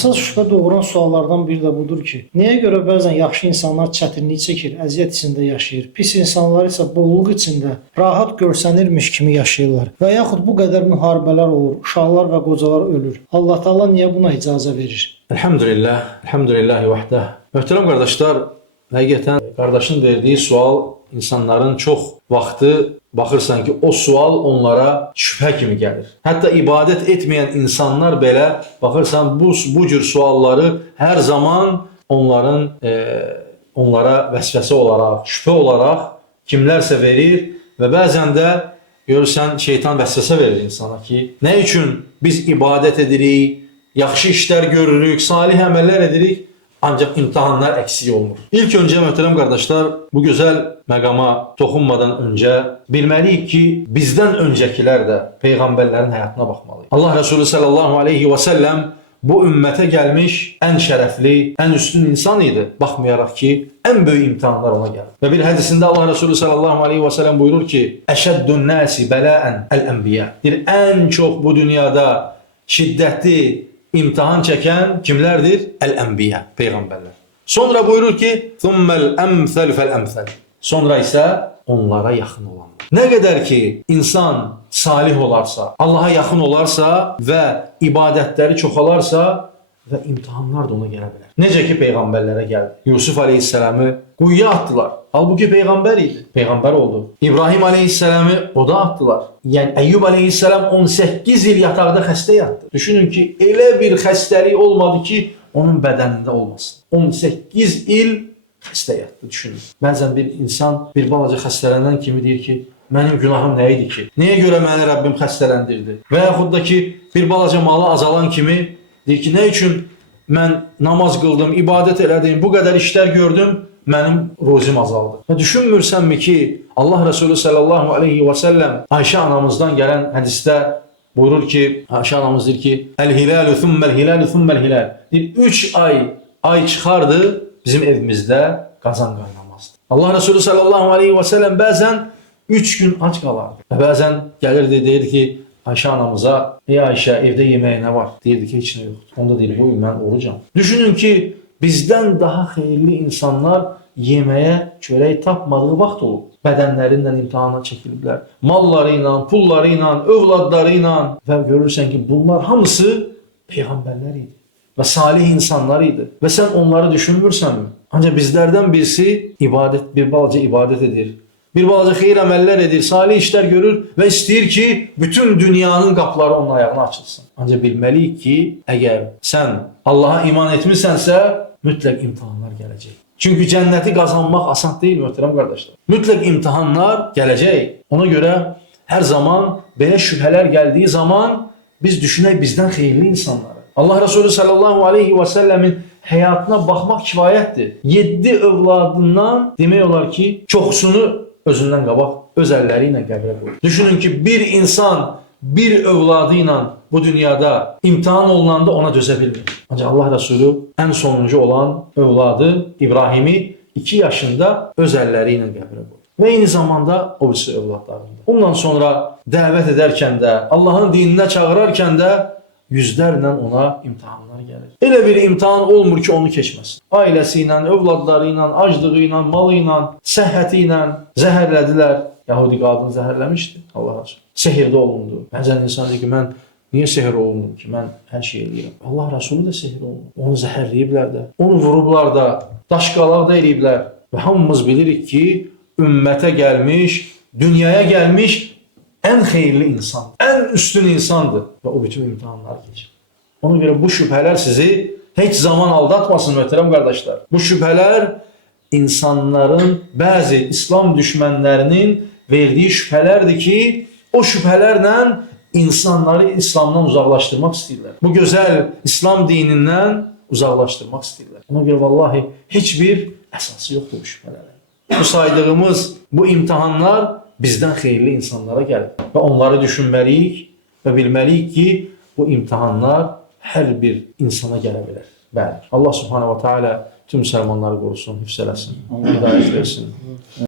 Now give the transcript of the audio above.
Əsas şübhə doğuran suallardan biri də budur ki, niyə görə bəzən yaxşı insanlar çətinlik çəkir, əziyyət içində yaşayır, pis insanlar isə bolluq içində rahat görsənirmiş kimi yaşayırlar və yaxud bu qədər müharibələr olur, uşaqlar və qocalar ölür. Allah Taala niyə buna icazə verir? Elhamdülillah, elhamdülillahi vahdə. Möhtərəm qardaşlar, həqiqətən qardaşın verdiyi sual insanların çox vaxtı baxırsan ki, o sual onlara şübhə kimi gəlir. Hətta ibadət etməyən insanlar belə baxırsan bu cür sualları hər zaman onlara vəsvəsə olaraq, şübhə olaraq kimlərsə verir və bəzən də görürsən şeytan vəsvəsə verir insana ki, nə üçün biz ibadət edirik, yaxşı işlər görürük, salih əməllər edirik, ancaq imtahanlar əksik olmur. İlk öncə möhtərəm qardaşlar, bu gözəl məqama toxunmadan öncə bilməliyik ki, bizdən öncəkilər də peyğəmbərlərin həyatına baxmalıyıq. Allah Resulü sallallahu aleyhi və səlləm bu ümmətə gəlmiş ən şərəfli, ən üstün insan idi. Baxmayaraq ki, ən böyük imtahanlar ona gəlir. Və bir hədisində Allah Resulü sallallahu aleyhi və səlləm buyurur ki, Əşəddün nəsi bələən əl-ənbiyə. Ən çox bu dünyada şiddətli imtahan çəkən kimlərdir? Əl-ənbiyə, peyğəmbərlər. Sonra buyurur ki, Thumməl əmsəl fəl-əmsəl. Sonra isə onlara yaxın olanlar. Nə qədər ki, insan salih olarsa, Allaha yaxın olarsa və ibadətləri çoxalarsa və imtahanlar da ona gələ bilər. Necə ki, peyğəmbərlərə gəldi. Yusuf aleyhisselamı quyuya atdılar. Halbuki peyğəmbər idi. Peyğəmbər oldu. İbrahim aleyhisselamı oda atdılar. Yəni, Əyyub aleyhisselam 18 il yataqda xəstə yatdı. Düşünün ki, elə bir xəstəlik olmadı ki, onun bədənində olmasın. 18 il xəstə yatdı, düşünün. Bəzən bir insan bir balaca xəstələnən kimi deyir ki, mənim günahım nə idi ki? Nəyə görə məni Rəbbim xəstələndirdi? Və yaxud da ki, bir balaca malı azalan kimi deyir ki, nə üçün mən namaz qıldım, ibadət elədim, bu qədər işlər gördüm, mənim rozim azaldı. Və düşünmürsənmi ki, Allah Resulü sallallahu aleyhi və səlləm Ayşə anamızdan gələn hədisdə buyurur ki, Ayşə anamız deyir ki, Əl-hilalu thumməl-hilalu thumməl-hilal. Deyir, 3 ay çıxardı bizim evimizdə qazan qaynamazdı. Allah Resulü sallallahu aleyhi və səlləm bəzən 3 gün ac qalardı. Və bəzən gəlirdi, deyirdi ki, Ayşə anamıza, ey Ayşə, evdə yeməyə nə var? Deyirdi ki, heç nə yoxdur. Onda deyir, bu gün mən orucam. Düşünün ki, bizdən daha xeyirli insanlar yeməyə çörək tapmadığı vaxt olub. Bədənlərindən imtihana çəkiliblər. Malları ilə, pulları ilə, övladları ilə. Və görürsən ki, bunlar hamısı peyğəmbərlər idi. Və salih insanlar idi. Və sən onları düşünmürsənmi? Ancaq bizlərdən birisi bir balaca ibadət edir. Bir balaca xeyir əməllər edir, salih işlər görür və istəyir ki, bütün dünyanın qapıları onun ayağına açılsın. Ancaq bilməliyik ki, əgər sən Allaha iman etmirsənsə, mütləq imtihanlar gələcək. Çünki cənnəti qazanmaq asan deyil, möhtərəm qardaşlar. Mütləq imtihanlar gələcək. Ona görə hər zaman belə şübhələr gəldiyi zaman biz düşünək bizdən xeyirli insanları. Allah Resulü sallallahu aleyhi və səlləmin həyatına baxmaq kifayətdir. 7 övladından demək olar ki, çoxsunu özündən qabaq öz əlləri ilə qəbrə qoyur. Düşünün ki, bir insan bir övladı ilə bu dünyada imtihan olunanda ona dözə bilmir. Ancaq Allah Resulü ən sonuncu olan övladı İbrahimi 2 yaşında öz əlləri ilə qəbrə qoyur. Və eyni zamanda o birisi övladlarında. Ondan sonra dəvət edərkən də, Allahın dininə çağırarkən də yüzlərlə ona imtihanlar gəlir. Elə bir imtihan olmur ki, onu keçməsin. Ailəsi ilə, övladları ilə, aclığı ilə, malı ilə, səhhəti ilə zəhərlədilər. Yahudi qadını zəhərləmişdi Allah Resulü. Sehirdə olundu. Bəzən insan deyir ki, mən niyə sehir olundum ki, mən hər şey eləyirəm. Allah Resulü də sehir olundu. Onu zəhərləyiblər də, onu vurublar da, daşqalaq da eləyiblər. Və hamımız bilirik ki, ümmətə gəlmiş, dünyaya gəlmiş ən xeyirli insan, ən üstün insandır və o bütün imtihanları keçir. Ona görə bu şübhələr sizi heç zaman aldatmasın, möhtərəm qardaşlar. Bu şübhələr insanların, bəzi İslam düşmənlərinin verdiyi şübhələrdir ki, o şübhələrlə insanları İslamdan uzaqlaşdırmaq istəyirlər. Bu gözəl İslam dinindən uzaqlaşdırmaq istəyirlər. Ona görə vallahi heç bir əsası yoxdur bu şübhələrin. Bu saydığımız bu imtihanlar bizdən xeyirli insanlara gəlir. Və onları düşünməliyik və bilməliyik ki, bu imtihanlar hər bir insana gələ bilər. Bəli. Allah subhanahu wa ta'ala tüm müsəlmanları qorusun, hifz eləsin, hidayət versin.